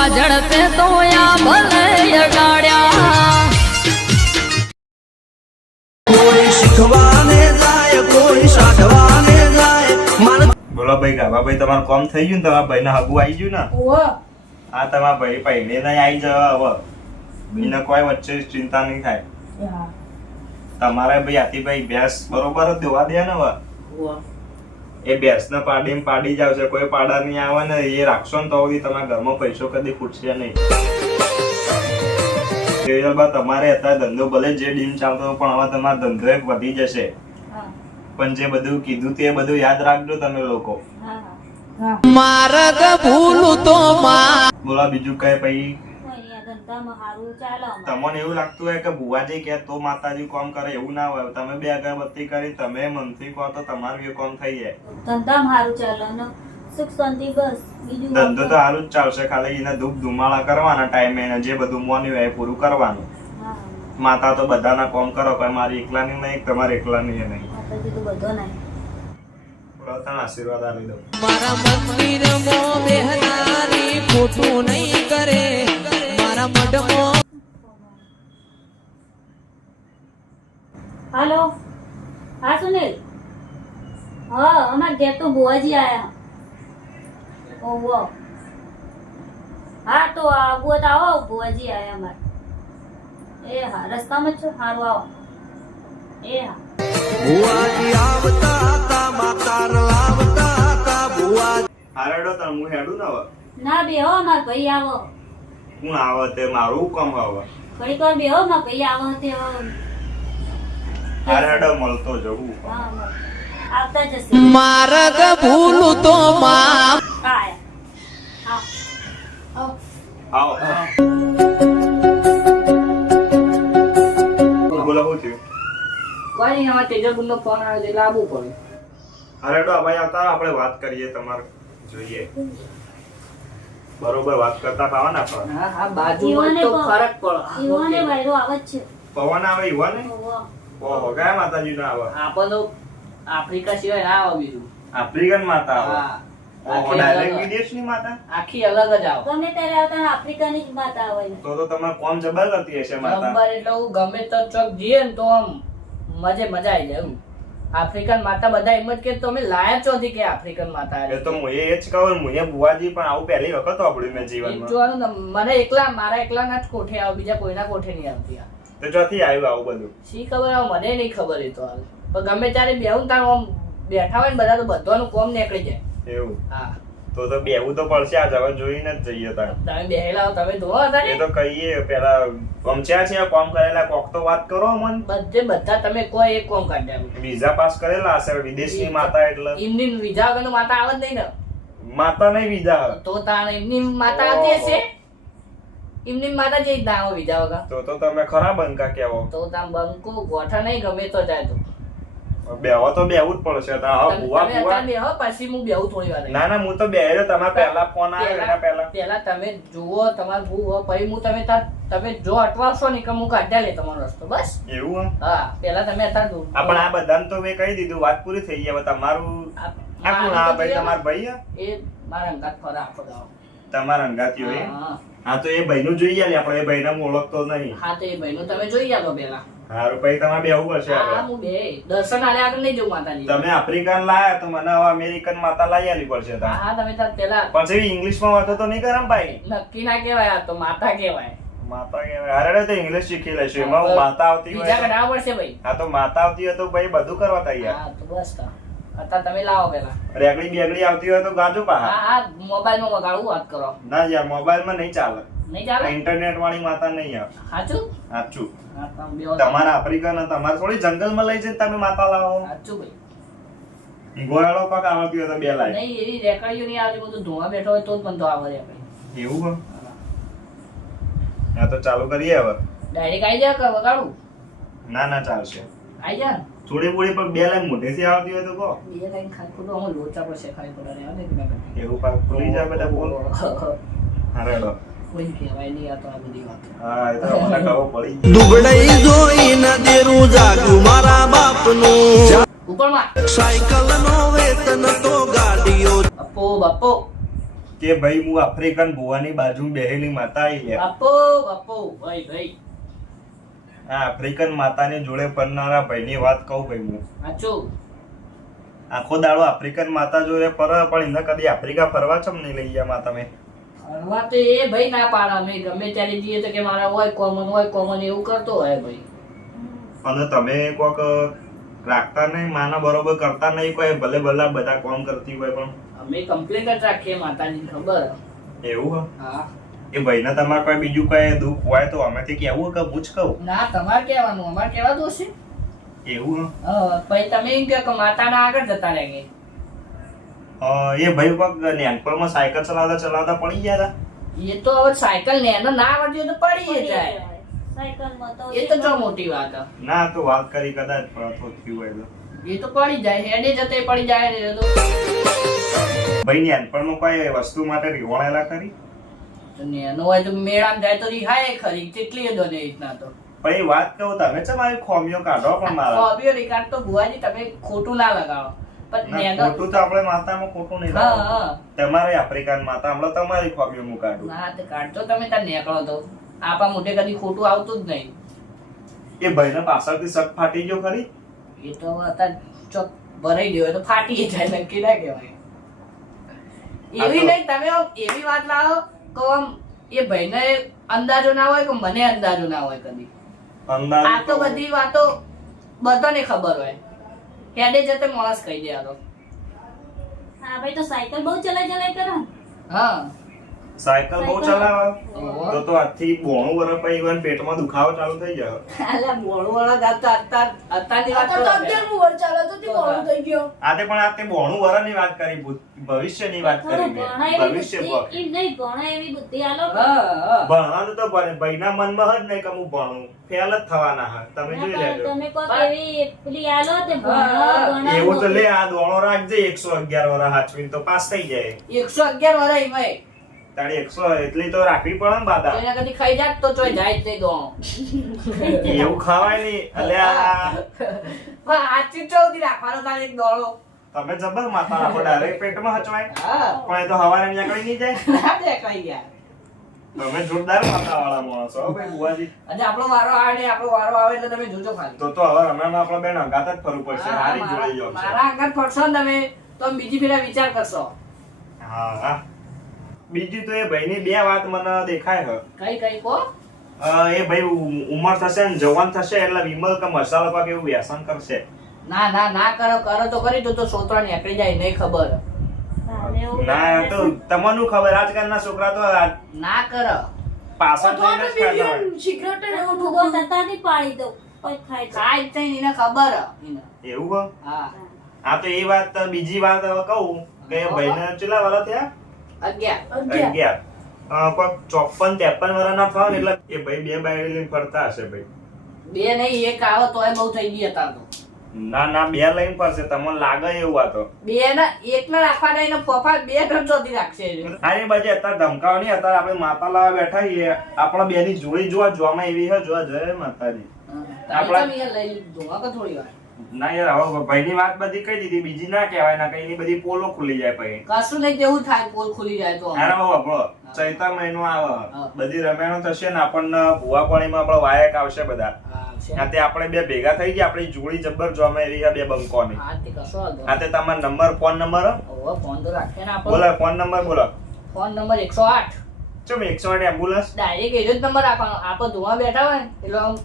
હવા ઝડપે તો યા ભલે અડાડ્યા કોઈ શીખવાને જાય કોઈ સાધવાને જાય બોલો ભાઈ ગાભાભાઈ તમારું કામ થઈ ગયું ને તમારા ભાઈ ના હગું આવી ગયું ને આ તમારા ભાઈ પહેલે નહીં આવી જવા હવે એને કોઈ વચ્ચે ચિંતા નહીં થાય તમારે ભાઈ આતીભાઈ ભેંસ બરોબર જ દોવા દે ને હવે એ ભેંસ ને પાડી જ આવશે કોઈ પાડા નહીં આવે ને એ રાખશો ને તો સુધી તમારા ઘરમાં પૈસો કદી ખૂટશે નહીં તમારે અત્યારે ધંધો ભલે જે ડીમ ચાલતો પણ હવે તમારો ધંધો એક વધી જશે પણ જે બધું કીધું તે બધું યાદ રાખજો તમે લોકો માર્ગ ભૂલું તો બોલા બીજું કઈ પછી તમને એવું લાગતું હોય કે ભુવાજી કે તો માતાજી કામ કરે એવું ના હોય તમે બે અગરબત્તી કરી તમે મનથી કહો તો તમારું એ કામ થઈ જાય ધંધો તો સારું જ ચાલશે ખાલી એને ધૂપ ધુમાડા કરવાના ટાઈમે એને જે બધું મોન્યું હોય એ પૂરું કરવાનું માતા તો બધાના કામ કરો કોઈ મારી એકલાની નહીં તમારે એકલાની નહીં આશીર્વાદ આપી દો મારા મંદિરમાં બેહનારી ખોટું નહીં કરે મારા મઢમાં હાલો હા સુનિલ હા અમાર ઘેર તો બુઆજી આયા ઓહો હા તો આવો તો આવો બુઆજી આયા અમાર એ હા રસ્તામાં છો હારું આવો એ હા ભુવાજી આવતા હતા માતા લાવતા હતા ભુવા હારેડો તને હું હેડું ને હવે ના બેહો અમાર ભાઈ આવો હું આવે તે મારું કામ આવે ઘડીક વાર બેહો માર ભાઈ આવો તે હારેડો મળતો જવું હા આવતા જશે માર્ગ ભૂલું તો આયા આવો બોલો શું થયું કોઈ નહીં આમાં તેજલબુન નો ફોન આવ્યો એટલે આવવું પડે હારેડો ભાઈ આવતા આપણે વાત કરીએ તમારે જોઈએ બરોબર વાત કરતા પાવા ના પણ હા હા બાજુમાં તો ફરક પડે ઈવોને વાયરો આવે જ છે પવન આવે ઈવા ને ઓહો ગયા માતાજી ના આવે આપણો આફ્રિકા સિવાય ના આવે બીજું આફ્રિકન માતા આવે હા ઓહો ડાયરેક્ટ વિદેશની માતા આખી અલગ જ આવે ગમે ત્યારે આવતા આફ્રિકાની જ માતા આવે તો તમારે કોમ જબર કરતી હશે માતા નંબર એટલે હું ગમે તો ચોક જઈએ ને તો આમ મજા આવી જાય એવું આફ્રિકન માતા બધા એમ જ કે તમે લાયા ચોથી કે આફ્રિકન માતા એ તો હું એ જ કહું મુએ બુવાજી પણ આવું પહેલી વખત વાપર્યું મેં એમ જીવનમાં જોવાનું ને મને મારા એકલાના જ કોઠે આવે બીજા કોઈના કોઠે નહીં આવતી આ તો ચોથી આવ્યું આવું બધું શી ખબર આવે મને નહીં ખબર એ તો હાલ પણ ગમે ત્યારે બેહું તાર આમ બેઠા હોય ને બધા તો બધાનું કોમ નીકળી જાય એવું હા તો બેવું તો પડશે આ જવા જોઈને જ જઈએ તાર તમે બેહેલા હો તમે જોવા હતા એ તો કહીએ પેલા ગમચ્યા છે કોમ કરેલા કોક તો વાત કરો મન બધા તમે કોઈ એક કોમ કાઢ્યા વિઝા પાસ કરેલા હશે વિદેશની માતા એટલે એમની વિઝા વગરનું માતા આવે જ નહીં ને માતા નહીં વિઝા તો તાણ એમની માતા આવતી હશે એમની માતા જે ના આવે વિઝા વગર તો તમે ખરા બંકા કેવો તો તામ બંકો ગોઠા નહીં ગમે તો જાય તો બેહો તો બેવું જ પડશે તા હા બુવા તમે બુવા અત્યારે બેહો પછી હું બેહું થોડી વાર ના હું તો બેહ્યો તમારા પહેલા ફોન આવ્યો એના પહેલા પહેલા તમે જુઓ તમાર ભૂ પછી હું તમે જો અટવાશો ને કે હું કાઢ્યા લે તમારો રસ્તો બસ એવું હા પહેલા તમે અત્યારે દૂર પણ આ બધાને તો મેં કહી દીધું વાત પૂરી થઈ ગઈ હવે તમારું આ કોણ આ ભાઈ તમારા ભાઈ એ મારા અંગાત ફરા આપો દાવ તમારા અંગાતી હોય હા હા તો એ ભાઈનું જોઈએ લે આપણે એ ભાઈને હું ઓળખતો નહીં હા તો એ ભાઈનું તમે જોઈ આવો પહેલા હારું ભાઈ તમારે બેવું પડશે હા આપણે હું બે દર્શન આલે આગળ નહીં જવું માતાજી તમે આફ્રિકન લાયા તો મને હવે અમેરિકન માતા લાવી આલી પડશે હા હા તમે તાર પેલા પછી ઇંગ્લિશમાં વાતો તો નહીં કરામ ભાઈ નક્કી ના કહેવાય આ તો માતા કહેવાય માતા કહેવાય અરે તો ઇંગ્લિશ શીખી લેશું એમાં હું માતા આવતી બીજા હોય કઢાવવા પડશે ભાઈ હા તો માતા આવતી હોય તો ભાઈ બધું કરવા તૈયાર હા તો બસ તા અત્યારે તમે લાવો પેલા રેગડી બેગડી આવતી હોય તો ગાજો પાહા હા હા મોબાઈલમાં વગાડું વાત કરો ના યાર મોબાઈલમાં નહીં ચાલે નહીં ચાલે ઇન્ટરનેટ વાળી માતા નહીં આવે સાચું સાચું હા તમે બેહો તમારા આફ્રિકન તમારે થોડી જંગલમાં લઈ જઈને તમે માતા લાવો સાચું ભાઈ ગોળાળો પાક આવતી હોય તો બે લાય નહીં એવી રેકડીઓ નહીં આવતી બધું ધોવા બેઠો હોય તો જ બંધો આવે રેકડી એવું હા તો ચાલુ કરીએ હવે ડાયરેક્ટ આવી જાય કે વગાડું ના ના ચાલશે આવી જાય ને થોડી બોડી પણ બે લાઈન મોઢેથી આવતી હોય તો કહો બે લાઈન ખાઈ ખોટું અમે લોચા પર શેખાય પડે રે અને એવું પાક ખુલી જાય બધા બોલ હારેડો કોઈ કહેવાય નહીં આ તો આ બધી વાત હા એ તો મને ખબર પડી દુબળઈ જોઈને દેરું જાગ્યું મારા બાપનું ઉપરમાં સાયકલ નો વેતન તો ગાડીઓ બપ્પો કે ભાઈ હું આફ્રિકન ભુવાની બાજુ બેહેલી માતા આઈ લે બાપો બાપો ભાઈ ભાઈ આ આફ્રિકન માતાની જોડે પરનારા ભાઈની વાત કહું ભાઈ હું સાચું આખો દાડો આફ્રિકન માતા જોડે પર પણ એને કદી આફ્રિકા ફરવા ચમ નહીં લઈ ગયા માં તમે ફરવા તો એ ભાઈ ના પાડે અમે ગમે ત્યારે જઈએ તો કે મારા હોય કોમન એવું કરતો હોય ભાઈ. અને તમે કોક રાખતા નહીં માના બરોબર કરતા નહીં કોઈ ભલે ભલે બધા કામ કરતી હોય પણ અમે કમ્પ્લીટ જ રાખીએ માતાજીને ખબર. એવું હા એ ભાઈને તમારે કોઈ બીજું કોઈ દુઃખ હોય તો અમેથી કેવું કે પૂછ કહું ના તમારે કહેવાનું અમારે કહેવાતું હશે. એવું પછી તમે એમ કહો કે માતાના આગળ જતા રહેગે. એ ભાઈ કોક નાનપણમાં સાયકલ ચલાવતા પડી ગયા હતા. એ તો હવે સાયકલ નેનો ના આવડતી હોય તો પડી જાય. સાયકલમાં તો એ તો જો મોટી વાત હે. ના તો વાત કરી કદાચ પણ તો થયું હોય તો એ તો પડી જાય હેડે જતે પડી જાય ને તો ભાઈ નાનપણમાં કોઈ વસ્તુ માટે રીવાણેલા કરી નેનો હોય તો મેળામાં જાય તો રિહાય ખરી કેટલી એ દોને રીતના તો પણ એ વાત કહું તમે છે મારી ખોમીઓ કાઢો પણ મારા હોબીઓ રિકાર્ડ તો ભુવાજી તમે ખોટું ના લગાવો પણ ના, નેનો ખોટું તો આપણે માતામાં ખોટું નહીં હા લાગતું. હા તમારે આફ્રિકન માતા હમણાં તમારી ખોમીઓ હું કાઢું ના તે કાઢતો તમે તાર નીકળો તો આપા મોઢે કદી ખોટું આવતું જ નહીં. એ ભાઈને પાછળથી શક ફાટી ગયો ખરી એ તો અત્યારે ચોક ભરાઈ ગયો હોય તો ફાટી જાય નક્કી ના કહેવાય. એવી નહીં તમે આમ એવી વાત લાવો કે આમ એ ભાઈને અંદાજો ના હોય કે મને અંદાજો ના હોય કદી. અંદાજ આ તો બધી વાતો બધાને ખબર હોય હેડે જતે માણસ કહી દે આ તો. હા ભાઈ તો સાયકલ બહુ ચલાય કરે. હા સાયકલ બહુ ચલાવે ઓહો. તો આજથી 92 વર્ષ પછી ઈવન પેટમાં દુખાવો ચાલુ થઈ જાય અલા મોળું વાળા ગાત તો અત્યારની વાત કરો. આતે પણ આતે 92 વર્ષની વાત કરી ભવિષ્યની વાત કરી મેં. ભણા એવી ભવિષ્ય બુદ્ધિ એમ નહીં ભણા એવી બુદ્ધિ આલો. હા હા ભણવાનું તો ભાઈના મનમાં જ નહીં કે હું ભણું ફેલ જ થવાના હા તમે જોઈ લેજો તમે કોક એવી પેલી આલો તે એવું તો લે આ દોણો રાખજે 111 વર્ષ હાચવીને તો પાસ થઈ જાય 111 વર્ષ એમાંય. તારી 100 એટલી તો રાખવી પડે ને બાદા એને કદી ખાઈ જાત તો ચોય જાય જ નહીં દોણો. એવું ખવાય નહીં અલ્યા પણ આચી ચૌધી રાખવાનો તારે એક દોણો. તમે જબર માથા રાખો ડાયરેક્ટ પેટમાં હચવાય હા પણ એ તો હવારે નીકળી નહીં જાય ના દેખાઈ ગયા. તમે જોરદાર માથા વાળા માણસ હો ભાઈ બુઆજી અને આપણો વારો આવે ને આપણો વારો આવે એટલે તમે જોજો ખાલી. તો હવે હમણાં આપણે બેન અંગાત જ ફરવું પડશે હા, હારી જોડે જવું છે મારા આગળ પડશો ને તમે તો આમ બીજી ફેરા વિચાર કરશો. હા હા બીજી તો એ ભાઈની બે વાત મને દેખાય છે કઈ કઈ કો એ ભાઈ ઉંમર થશે ને જવાન થશે એટલે વિમલ કે મસાલા પાક એવું વ્યસન કરશે ના ના ના કરો તો કરી તો સોતરા નીકળી જાય નહીં ખબર. ના તો તમને ખબર આજકાલના છોકરા તો ના કરો પાછળ જઈને જ ખાતા હોય. ભૂગો થતાથી પાડી દઉં કોઈ ખાય છે. કાંઈ જ નહીં એને ખબર એને. એવું હો? હા હા તો એ વાત બીજી વાત હવે કહું કે એ ભાઈને કેટલા વાળા થયા 11 11 કોઈક 54 53 વર્ષના થવા ને એટલે એ ભાઈ બે બાયડી લઈને ફરતા હશે ભાઈ બે નહીં એક આવો તોય બહુ થઈ ગઈ હતા તો. ના ના બે લઈને ફરશે તમને લાગે એવું આ તો બે ના એક ના રાખવાના એને ફોફા બે ત્રણ ચોથી રાખશે એ. આની બાજુ અત્યારે ધમકાવ નહીં અત્યારે આપણે માતા લાવા બેઠા છીએ આપણા બેની જોડી જોવામાં એવી છે જોવા જય માતાજી આપણા લઈ લીધું હા કે થોડી વાર ના યાર હવે ભાઈની વાત બધી કહી દીધી બીજી ના કહેવાય ના કઈ બધી પોલો ખુલી જાય પછી કશું નહીં તેવું થાય પોલ ખુલી જાય તો. અરે બાબા ચૈત્ર મહિનો આવે બધી રમેણો થશે ને આપણને ભુવા પાણીમાં આપણા વાયક આવશે બધા હા, છે. આ તે આપણે બે ભેગા થઈ ગયા આપણી જોડી જબ્બર જોવામાં એવી છે બે બંકોની હા તે કશો વાંધો આ તે તમારો નંબર ફોન નંબર ઓહો ફોન તો રાખે ને આપણો બોલો ફોન નંબર બોલો ફોન નંબર 108 ચમ 108 એમ્બ્યુલન્સ ડાયરેક્ટ એ જ નંબર આપવાનો. આપણે ધોવા બેઠા હોય ને એટલે આમ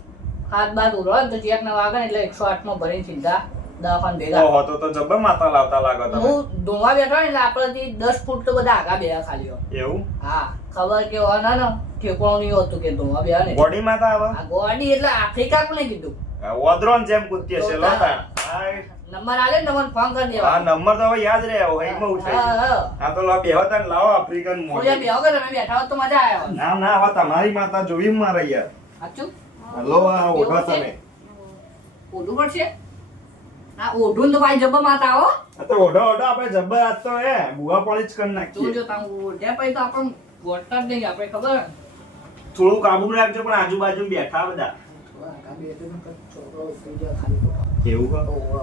હાથ બાદ ઉરો ને તો ચેક ના વાગે ને એટલે 108 માં ભરીને સીધા દવાખાને ભેગા. ઓહો તો જબ્બર માતા લાવતા લાગો તમે હું ધોવા બેઠો હોય ને એટલે આપણાથી 10 ફૂટ તો બધા આગા બેહા ખાલી હોય. એવું હા ખબર કે હોય ના ઠેકોણું નહીં હોતું કે ધોવા બેહા ને બોડી માતા આવે આ ગોડી એટલે આફ્રિકા કોને કીધું. ઓદ્રોન જેમ કૂદતી હશે લોટા નંબર આલે ને તમને ફોન કરી આ દેવાનો. નંબર તો હવે યાદ રહે હવે એમાં ઉઠાઈ હા હા આ તો લા બેહતા ને લાવો આફ્રિકન ઓલા મોડેલ બેહો કે તમે બેઠા હોત તો મજા આવે હોત. ના ના હવે તમારી માતા જોવી મારે યાર સાચું હલો આ ઓઢો તમે ઓઢું પડશે આ ઓઢું તો ભાઈ જબ્બા માતા હો. આ તો ઓઢો ઓઢો આપણે જબ્બર આજ તો હે બુઆ પાણી જ કરી નાખીએ જોજો તમે ઓઢ્યા પછી તો આપણને ગોઠતા જ નહીં આપણે ખબર ને. થોડું કાબુ રાખજો પણ આજુબાજુ બેઠા બધા છોકરો ઉઠી જાય ખાલી ખોટો. એવું હો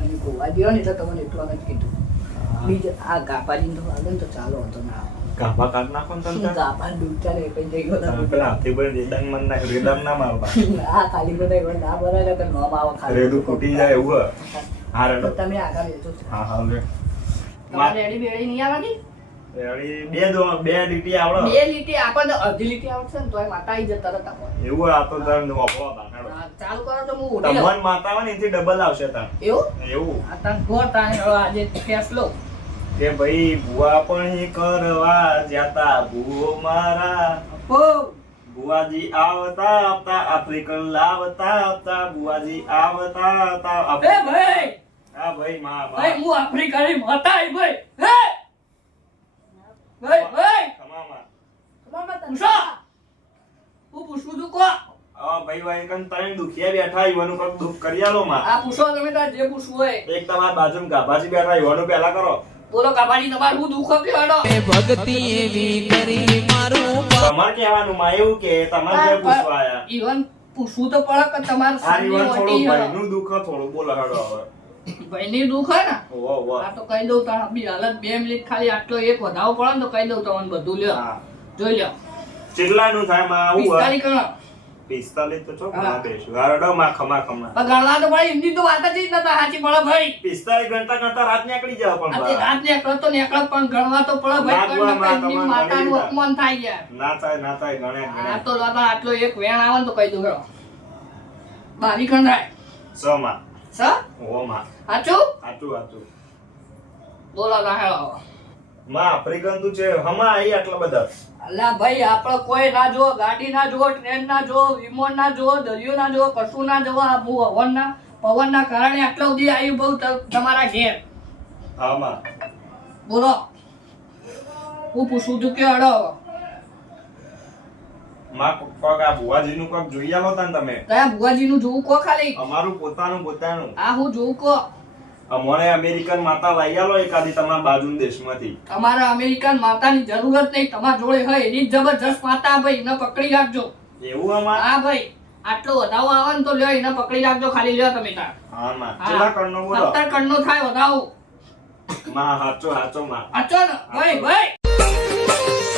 અને ગોવા ગયો ને એટલે તમને એટલું જ કીધું. બીજું આ ગાપાજી તો આગળ તો ચાલો હતો ના ગાભા કાઢ નાખો ને તમે ગાપા ડૂબતા રે કઈ જઈ ગયો તમે પેલા હાથી પર રેડંગ મન ના રેડંગ ના મારવા આ ખાલી બધા એકવાર ના ભરાય તો નોમ આવો ખાલી રેડું ફૂટી જાય એવું હા તો રેડો તમે આગળ બેસો હા હા લે તમારે રેડી બેડી નહીં આવવાની રેડી બે લીટી આવડે બે લીટી આપણને અડધી લીટી આવશે ને તોય માતા આવી જતા તરત આપો એવું આ તો તમે વાપરો બાનાડો ચાલુ કરો તો હું ઉઠી લઉં તમને માતા આવે ને એથી ડબલ આવશે તાર એવું એવું આ તને ગોળ તાણે હવે આજે ફેસલો કે ભાઈ ભુવા પણ કરવા જાતા ભૂવો મારા હો બુઆજી આવતા આવતા આફ્રિકન લાવતા આવતા બુઆજી આવતા આવતા એ ભાઈ હા ભાઈ માં ભાઈ હું આફ્રિકાની માતા આઈ ભાઈ હે ભાઈ ભાઈ ખમામાં પૂછો હું પૂછું તું કો આ ભાઈ ભાઈ કન તને દુખિયા બેઠા ઈવાનું કક દુખ કરી આલો માં આ પૂછો તમે તાર જે પૂછવું હોય એક તમારા બાજુમાં ગાભાજી બેઠા ઈવાનું પહેલા કરો બોલો કાબાજી તમારું હું દુખ કે હડો ભક્તિ એવી કરી મારું તમારે કહેવાનું માં એવું કે તમારે જે પૂછવા આયા ઈવન પૂછવું તો પડે કે તમારું આ સનની ઈવન થોડું ઓટી ભાઈનું દુખ થોડું બોલો હેડો હવે ભાઈની દુખ હે ને ઓહો ઓહો આ તો કહી દઉં તાર બી હાલત 2 મિનિટ ખાલી આટલો એક વધાવો પડે ને તો કહી દઉં તમને બધું લ્યો હા જોઈ લ્યો કેટલાનું થાય માં આવું 45 કણો 45 તો ચોક હા. ના બેસું હારડો માં ખમા ખમા પણ ગણવા તો ભાઈ એમની તો વાત જ નતા સાચી પડે ભાઈ 45 ગણતા ગણતા રાત નીકળી જાવ પણ આજે બા. રાત ને એકલો તો નીકળે પણ ગણવા તો પડે ભાઈ ના ગણવા કારણ કે એમની તમારે માતાનું ગણી અપમાન થાય યાર ના થાય ગણે આ ગણે તો લાતા આટલો એક વેણ આવે ને તો કહી દઉં હેડો 22 ગણાય સ માં સ ઓ માં સાચું હાચું બોલો ના હેડો માં આફ્રિકન તું છે હમા આઈ આટલા બધા અલા ભાઈ આપણે કોઈ ના જો ગાડી ના જો ટ્રેન ના જો વિમાન ના જો દરિયો ના જો કશું ના જો આ પવન ના કારણે આટલા સુધી આવ્યું બહુ તમારા ઘેર હા માં બોલો હું પૂછું તું કે અડો માં કોક આ ભુવાજીનું કોક જોઈ આવો તા ને તમે કયા ભુવાજી નું જોવું કો ખાલી અમારું પોતાનું આ હું જોવું કો અમને અમેરિકન માતા લઈ આલો એકાદી તમારા બાજુના દેશમાંથી અમારા અમેરિકન માતાની જરૂરત નહીં તમારા જોડે હોય એની જ જબરજસ્ત માતા ભાઈ એને પકડી રાખજો એવું અમાર હા ભાઈ આટલો વધાવો આવે ને તો લ્યો એને પકડી રાખજો ખાલી લ્યો તમે તાર હા માં હા. કેટલા કણનો બોલો 17 કણનો થાય વધાવો માં હાચો માં આચો ને ભાઈ ભાઈ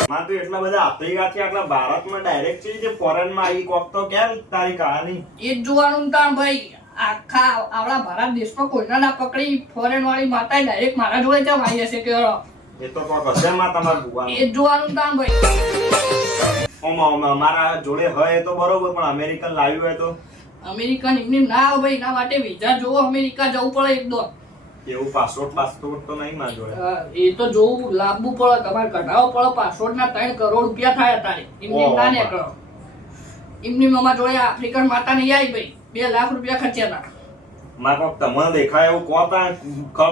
માં તું એટલા બધા આફ્રિકાથી આટલા ભારતમાં ડાયરેક્ટ છે જે ફોરેનમાં આવી કોક તો કેમ તારી કહાની એ જ જોવાનું તાણ ભાઈ આખા આપણા ભારત દેશમાં કોઈના ના પકડી ફોરેન વાળી માતા ડાયરેક્ટ મારા જોડે કેમ આવી હશે કે એ તો કોક હશે માં તમારા ભુવાનું એ જ જોવાનું તાણ ભાઈ મારા જોડે હોય તો બરોબર પણ અમેરિકન લાવ્યું હોય તો અમેરિકન એમની ના આવે ભાઈ એના માટે વિઝા જોવો અમેરિકા જવું પડે એકદમ એવું પાસપોર્ટ તો નહીં માં જોડે એ તો જોવું લાવવું પડે તમારે કઢાવવો પડે પાસપોર્ટ ના 3 કરોડ રૂપિયા થાય અત્યારે એમની ના નીકળો એમની મામા જોડે આફ્રિકન માતા નહીં આવી ભાઈ 2 લાખ રૂપિયા ખર્ચ્યા હતા માં કોક તમને દેખાય એવું કોતા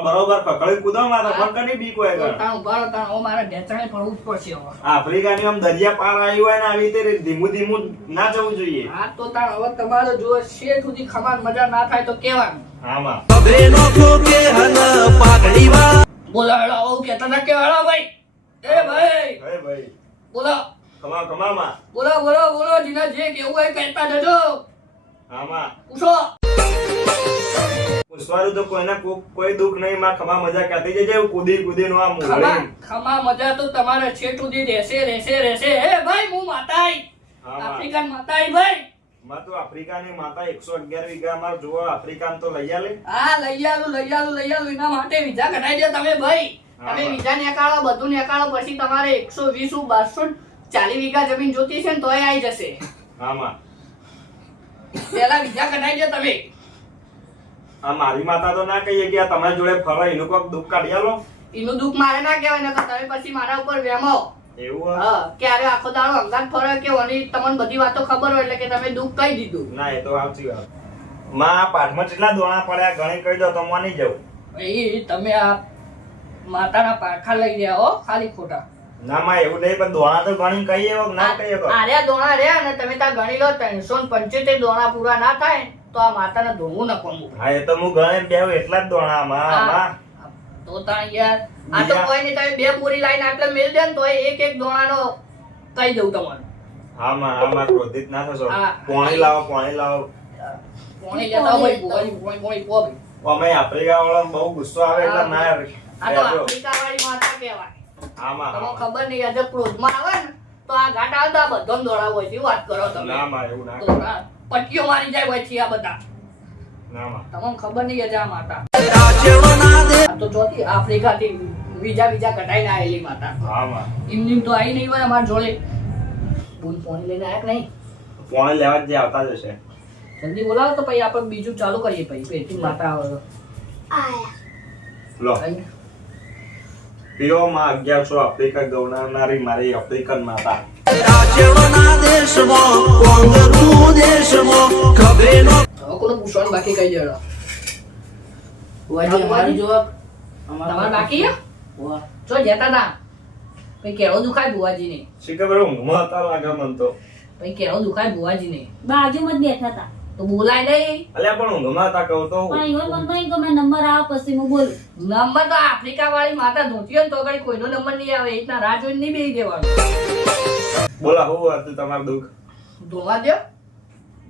બરોબર પકડી કૂદો માં તો પણ કની બીક હોય ગણ તાણ ઉભા રહો તાણ હવે મારે ઢેચણે પડવું જ પડશે હવે આફ્રિકાની આમ દરિયા પાર આવી હોય ને આવી રીતે ધીમું ના જવું જોઈએ હા તો તાણ હવે તમારે જો શેઠ સુધી ખમાન મજા ના થાય તો કેવાનું હા માં બબેનો કે હન પાઘડી વા બોલો હેડો આવું કહેતા હતા કે હેડો ભાઈ એ ભાઈ હે ભાઈ બોલો કમા માં બોલો જીના જે કેવું હોય કહેતા જજો હા માં પૂછો પૂછવાનું તો કોઈ દુઃખ નહીં માં ખમા મજા કહેતી જજે એવું કૂદી નો આ મોહળી ખમા મજા તો તમારે શેઠ સુધી રહેશે હે ભાઈ હું માતા આઈ હા માં આફ્રિકન માતા આઈ ભાઈ માં તો આફ્રિકાની માતા 111 વીઘા માં જોવો આફ્રિકાન તો લઈ આલે હા લઈ આલું એના માટે વિઝા કઢાઈ દે તમે ભાઈ હા, તમે હા. વિઝા નીકાળો બધું નીકાળો પછી તમારે 120 1240 વીઘા જમીન જોતી છે ને તોય આવી જશે હા માં પેલા વિઝા કઢાઈ દે તમે આ મારી માતા તો ના કહીએ કે આ તમારી જોડે ફરે એનું કોક દુઃખ કાઢી આલો એનું દુઃખ મારે ના કહેવાય ને તમે પછી મારા ઉપર વેમો એવું હા કે અરે આખો દાડો અંગાત ફરે કે ઓની તમને બધી વાતો ખબર હોય એટલે કે તમે દુઃખ કહી દીધું ના એ તો સાચી વાત માં આ પાઠમાં કેટલા દોણા પડ્યા ગણી કહી દો તો માની જાઉં એ તમે આ માતાના પાખા લઈ રહ્યા હો ખાલી ખોટા ના માં એવું નહીં પણ દોણા તો ગણી કહીએ કે ના કહીએ કહો. આર્યા દોણા રહ્યા ને તમે ત્યાં ગણી લો 375 દોણા પૂરા ના થાય તો આ માતાને ધોવું ન કોમું હા એ તો હું ગણે બેવ એટલા જ દોણા માં તો તાણ યાર આ તો કોઈ નહીં તમે 2 પૂરી લાઈન આટલે મેલ દે ને તો એક દોણાનો કહી દઉં તમારે હા માં ક્રોધિત ના થશો હા. પાણી લાવો કોણી લેતા હોય ભુવાજી પોણી પોણી પો ભાઈ અમે આફ્રિકા વાળા બહુ ગુસ્સો આવે એટલે હા. ના આ તો આફ્રિકા વાળી માતા કહેવાય. આમાં તમને ખબર નહીં આજે ક્રોધમાં આવે ને તો આ ઘાટ આવે તો આ બધાને દોડાવો હોય એવી વાત કરો તમે. ના માં એવું ના તો આ પટ્ટીઓ મારી જાય હોય છે આ બધા. ના માં તમને ખબર નહીં આજે આ માતા રાજ્યના દે આ તો ચોથી આફ્રિકાથી બીજા કટાઈને આવેલી માતા. હા માં એમની તો આવી નહીં હોય અમારા જોડે. બોલ પાણી લઈને આયા કે નહીં? પોણે લેવા જ જે આવતા જ હશે. જલ્દી બોલાવો તો પછી આપણે બીજું ચાલુ કરીએ. પછી પેટની માતા આવે તો. લો આઈને. પીઓ માં 1100 આફ્રિકા ગવનારી મારી આફ્રિકન માતા. રાજ્યના દેશમાં કોંગરું દેશમાં ખબરેનો હવે કોને પૂછવાનું બાકી કહી દેડો. બુઆજી અમારું જવાબ તમારે બાકી છે? જો જતા તા પછી કેળો દુખાય બુવાજીને. શીખર બરો ઊંઘમાં હતા લાગે મન તો. પછી કેળો દુખાય બુવાજીને. બાજુમાં જ બેઠા હતા તો બોલાય નહીં. અલ્યા પણ ઊંઘમાં હતા કહું તો. પણ ઈવન મને નહીં ગમે નંબર આવે પછી હું બોલું. નંબર તો આફ્રિકા વાળી માતા ધોતી હોય ને તો ઘડી કોઈનો નંબર નહીં આવે. એ રીતના રાહ જોઈને નહીં બેસી દેવાનું. બોલા હું હતું તમારું દુઃખ? ધોવા દો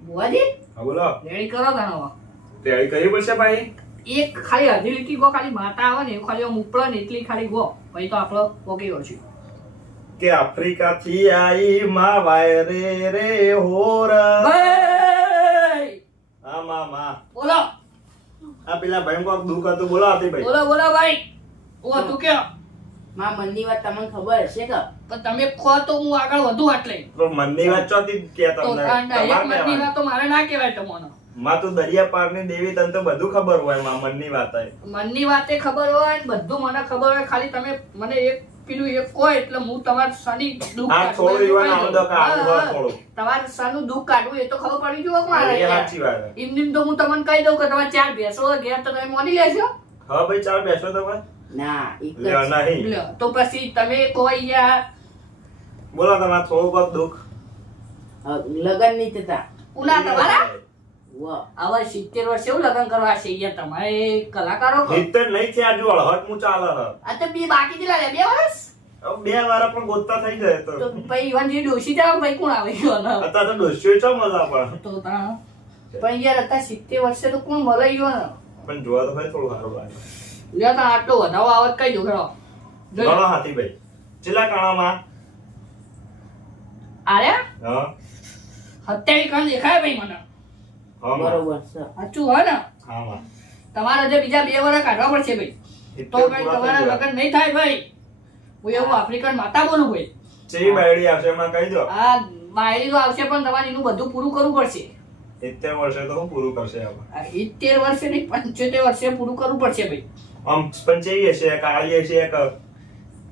બુવાજી. હા બોલો. રેડી કરો તાનો. તૈયારી કરવી પડશે ભાઈ. એક ખાલી અડધી લીટી ગો ખાલી માતા આવે ને એવું ખાલી આમ ઉપડે ને એટલી ખાલી ગો પછી તો આપણો પોકી છે. કે આફ્રિકા થી આઈ માં વાય રે રે હોર. ભાઈ હા માં બોલો આ પેલા ભાઈ કોક દુઃખ હતું બોલો આતી ભાઈ. બોલો ભાઈ. ઓ તું કે માં મનની વાત તમને ખબર હશે કે પણ તમે કહો તો હું આગળ વધુ વાત લઈ. તો મનની વાત ચોથી કે તો તમને એક મનની વાત તો મારે ના કહેવાય તમને. માં તું દરિયા પારની દેવી તને તો બધું ખબર હોય માં મનની વાત હોય. મનની વાતે ખબર હોય ને બધું મને ખબર હોય. ખાલી તમે મને એક પેલું એક કહો એટલે હું તમારું શનિ દુઃખ આ કાઢું થોડું એવું યુવાન કહી આનંદ દઉં. કાઢું હા, થોડું. તમારે શાનું દુઃખ કાઢવું એ તો ખબર પડી જુઓ કે એ મારે સાચી વાત છે. એમ તો હું તમને કહી દઉં કે તમારે 4 ભેંસો હોય ઘેર તો તમે માની લેશો. હા ભાઈ ચાલ બેસો તો ભાઈ. ના એક જ લ્યો નહીં. લ્યો, તો પછી તમે કહો યાર બોલો તમારે થોડું કોક દુઃખ. લગન નહીં થતા ઉના તમારા વાહ આવા 70 વર્ષે એવું લગ્ન કરવા છે યાર તમારે કલાકારો કહો. હિતર નહીં થયા જો હળહટ હું ચાલે હ. આ તો બે બાકી કેટલા રહ્યા? 2 વર્ષ હવે 2 વાર પણ ગોતતા થઈ જાય તો. તો પછી ઈવન જે ડોશી જાવ ભાઈ કોણ આવે ઈવન? અત્યારે તો ડોસ્યો છો મજા પણ. તો તા પણ યાર અત્યારે 70 વર્ષે તો કોણ મળે ઈવન? પણ જોવા તો ભાઈ થોડું સારું લાગે. લ્યો તા આટલો વધાવો આવત કઈ દો ખરો. ઘણો હાથી ભાઈ. છેલ્લા કાણામાં આર્યા હા 27 કણ દેખાય ભાઈ મને. હા માં. બરોબર છે સાચું હોય ને? હા માં. તમારે હજુ બીજા 2 વર્ષ કાઢવા પડશે ભાઈ. તો ભાઈ તમારા લગ્ન નહીં થાય ભાઈ. હું એવું આફ્રિકન માતા બોલું ભાઈ. ચેવી બાયડી આવશે એમાં કહી દો. આ બાયરી તો આવશે પણ તમારે એનું બધું પૂરું કરવું પડશે. 70 વર્ષે તો હું પૂરું કરશે આમાં. આ 70 વર્ષે નહીં 75 વર્ષે પૂરું કરવું પડશે ભાઈ. આમ પણ ચેવી હશે કાળી હશે એક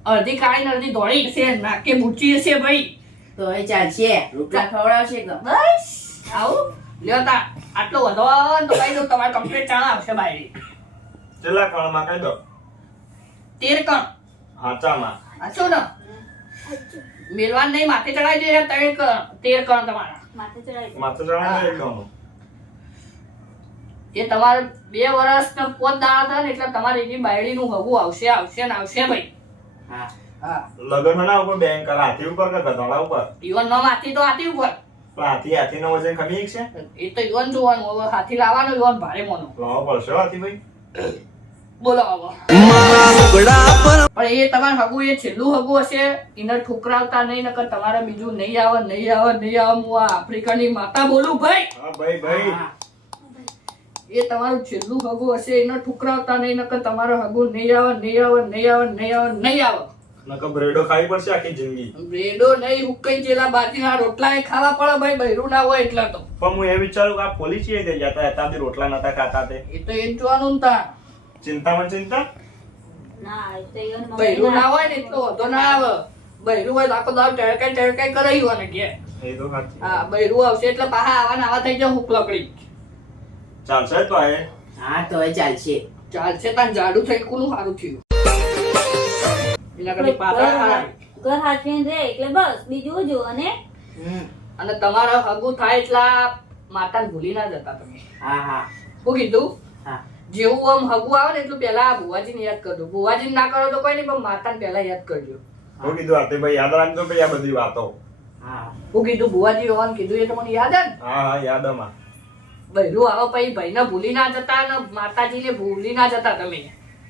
અડધી કાળી ને અડધી ધોળી હશે નાકે બુચી હશે ભાઈ. તો એ ચાલશે રોટલા ખવડાવશે કે બસ આવું લ્યો તા આટલો વધો આવે ને તો કહી દઉં તમારે કમ્પ્લીટ ચાણા આવશે બાયરી. છેલ્લા કાણામાં કહી દો. 13 કણ હાચામાં સાચું ને? મેલવાન નહીં માથે ચડાવી દે 13 કણ તમારા. માથે ચડાવી દે. માથું ચડાવવાનું એક ગામનું. એ તમારે 2 વર્ષ ને 5 દાડા થાય ને એટલે તમારે એની બાયડીનું હગું આવશે ને આવશે ભાઈ. હા હા લગન ના ઉપર બેંક કર હાથી ઉપર કે ગધોડા ઉપર. ઈવન ન હાથી તો હાથી ઉપર. પણ હાથી નો વજન ખમી છે. એ તો ઈવન જોવાનું હવે હાથી લાવવાનો ઈવન ભારે મોનો. લાવવો પડશે હો હાથી ભાઈ. બોલો હવે. મારા લુગડા પર પણ એ તમારે હગું એ છેલ્લું હગું હશે એને ઠુકરાવતા નહીં નકર તમારે બીજું નહીં આવે. હું આ આફ્રિકાની માતા બોલું ભાઈ. હા ભાઈ ભાઈ. હા. એ તમારું છેલ્લું હગું હશે એને ઠુકરાવતા નહીં નકર તમારો હગું નહીં આવે. નકર બ્રેડો ખાવી પડશે આખી જિંદગી. બ્રેડો નહીં હુકાઈ જેલા બાજીના રોટલા એ ખાવા પડે ભાઈ બૈરું ના હોય એટલે તો. પણ હું એ વિચારું કે આ પોલીસ છે તે જતા હતા તે રોટલા નતા ખાતા તે. એ તો એ જ જોવાનું ને તાર. ચિંતામાં ચિંતા. ના એ તો ઈવન મમ્મી બૈરું ના ના હોય ને એટલો વધો ના આવે. બૈરું હોય તો આખો દાવ ટળકાઈ કરાયું અને કે એ તો સાચી. હા બૈરું આવશે એટલે પાછા આવા થઈ જાય હુક લકડી. ચાલશે તો એ. હા તો એ ચાલશે ચાલશે તાન જાડું થઈ કોનું સારું થયું. એના કરતા પાછા હારા. ઘર હાચવીને રહે એટલે બસ બીજું જો અને અને તમારા હગું થાય એટલે માતાને ભૂલી ના જતા તમે. હા હા શું કીધું? હા જેવું આમ હગું આવે ને એટલું પેલા ભુવાજીને યાદ કરજો. ભુવાજીને ના કરો તો કોઈ નહીં પણ માતાને પેલા યાદ કરજો. હું કીધું હાથી ભાઈ યાદ રાખજો ભાઈ આ બધી વાતો. હા હું કીધું ભુવાજી હોવાનું કીધું એ તો મને યાદ હે ને? હા હા યાદમાં. બૈરું આવો પછી ભાઈને ભૂલી ના જતા ને માતાજીને ભૂલી ના જતા તમે.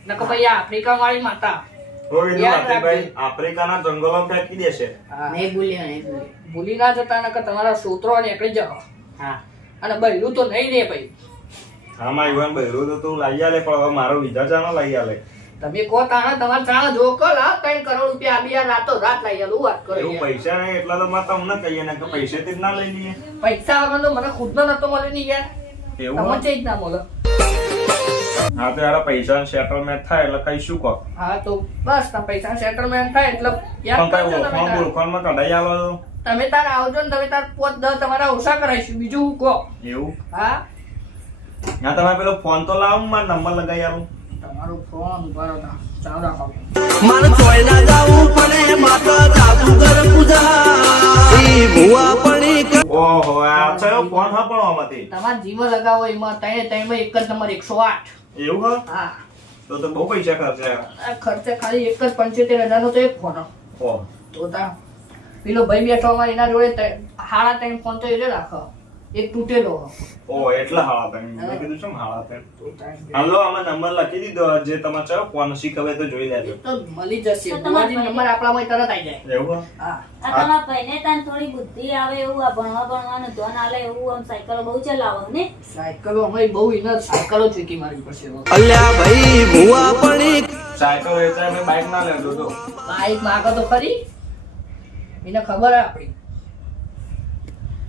નકર ભાઈ આ આફ્રિકા વાળી માતા કોઈ નું યાદ નથી ભાઈ, રાખજો. આફ્રિકાના જંગલોમાં ફેંકી દેશે. હા. નહીં ભૂલ્યો નહીં ભૂલ્યો ભૂલી ના જતા નકર તમારા સૂત્રો નીકળી જાઓ હા અને બૈરું તો નહીં રે ભાઈ. આમાં ઈવન બૈરું તો તું લઈ આલે, પણ હવે મારો વિઝા ચાનો લઈ આલે? તમે કહો તાણે તમારે ચાણે જો કર આ 3 કરોડ રૂપિયા આબી આ રાતો રાત લઈ આલું વાત કરો એવું યાર. પૈસા નહીં એટલા તો મારે તમને કહીએ ને કે પૈસેથી જ ના લઈ લઈએ. પૈસા વગર તો મને ખુદનો નતો મળ્યો નહીં યાર. એવું તમને હોય? છે જ ના મળે. હા તો યાર પૈસા સેટલમેન્ટ થાય એટલે કઈ શું કહો? હા તો બસ તમે પૈસા સેટલમેન્ટ થાય એટલે યાદ પણ કઈ કરજો તમે ઓળખાણ તાર. બોળખાણમાં કઢાઈ આલો તો? તમે તાર આવજો ને તમે તાર 5-10 તમારા ઓછા કરાવીશું બીજું હું કહો. એવું? હા હા તમે પેલો ફોન તો લાવો, મારો નંબર લગાઈ આલું. તમારો ફોન ઉભારો તા ચાલો રાખો. મારે ચોય ના જાવું પડે માતા જાદુગર પૂજા ઈ ભુવા પડી ઓહો આ કયો ફોન હા પણ આમાંથી? તમારે જીવ લગાવો એમાં 3 માં એક જ નંબર 108. એવું હા? હા તો બહુ પૈસા ખર્ચ્યા. આ ખર્ચે ખાલી એક જ 75,000 નો તો એક ફોન. ઓહ તો તા પેલો ભાઈ બેઠો અમારે એના જોડે 3.5 ફોન તો એ રાખો, એક તૂટેલો. ઓહ એટલે હાળા તમે મેં કીધું શું હાળા તમે? તો તા હાલો આમાં નંબર લખી દીધો, જે તમારે ચાલો ફોન શીખવે તો જોઈ લેજો. તો મળી જશે. તો તમારા ભુવાજી નંબર આપણામાં તરત આવી જાય. એવું હા? હા આ તમારા ભાઈને તાન થોડી બુદ્ધિ આવે એવું, આ ભણવાનું ધ્યાન આલે એવું, આમ સાયકલ બહુ ચલાવો ને. સાયકલો અમે બહુ એને સાયકલો ચૂકી મારી પડશે. અલ્યા ભાઈ ભુવા પડી સાયકલ વેચાય મેં બાઇક ના લેતો તો. બાઈક માગો તો ખરી, એને ખબર હે આપણી.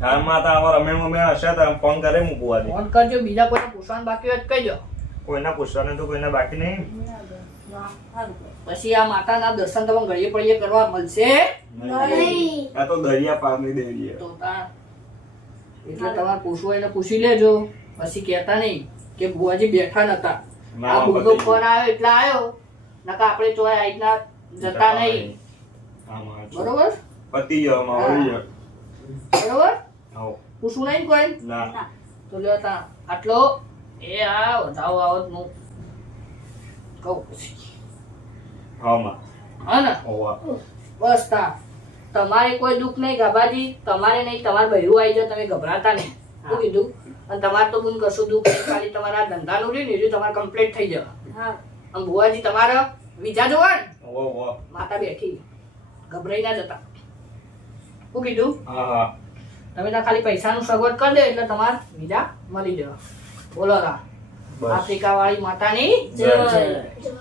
હાલમાં તો આવા રમે હશે તો ફોન કરે મૂકવા દે. ફોન કરજો, બીજા કોઈને પૂછવાનું બાકી હોય તો કહેજો. કોઈના પૂછવાને તો કોઈને બાકી નહીં. સારું. પછી આ માતાના દર્શન તમને ઘડીએ પડીએ કરવા મળશે. આ તો દરિયા પારની દેવી તો તાર એટલે તમારે પૂછવું હોય ને પૂછી લેજો. પછી કહેતા નહીં કે ભુવાજી બેઠા નતા. ના, આ બુધો પતી ફોન આવ્યો એટલે આવ્યો, નકા આપણે ચોય આઈના જતા નહીં. બરોબર પતી ગયો મારી ગયો. બરોબર આવો પૂછવું નહીં કોઈ. ના તો લ્યો તા આટલો એ આ વધાવો આવત હું કહું પછી. હા માં હા ને ઓવા બસ તા તમારે કોઈ દુઃખ નહીં ગાભાજી, તમારે નહીં, તમારે બહેરું આવી જાય, તમે ગભરાતા નહીં. શું કીધું? અને તમારે તો બુન કશું દુઃખ નહીં, ખાલી તમારા ધંધાનું રહ્યું ને એ તમારે કમ્પ્લીટ થઈ જાય. હા અને ભુવાજી તમારા વિઝા જોવા ને ઓવા ઓવા માતા બેઠી, ગભરાઈ ના જતા. શું કીધું? હા હા તમે ત્યાં ખાલી પૈસાનું સગવડ કરી દે એટલે તમારે વિઝા મળી જવા. બોલો રા બસ આફ્રિકા વાળી માતાની જય. જય.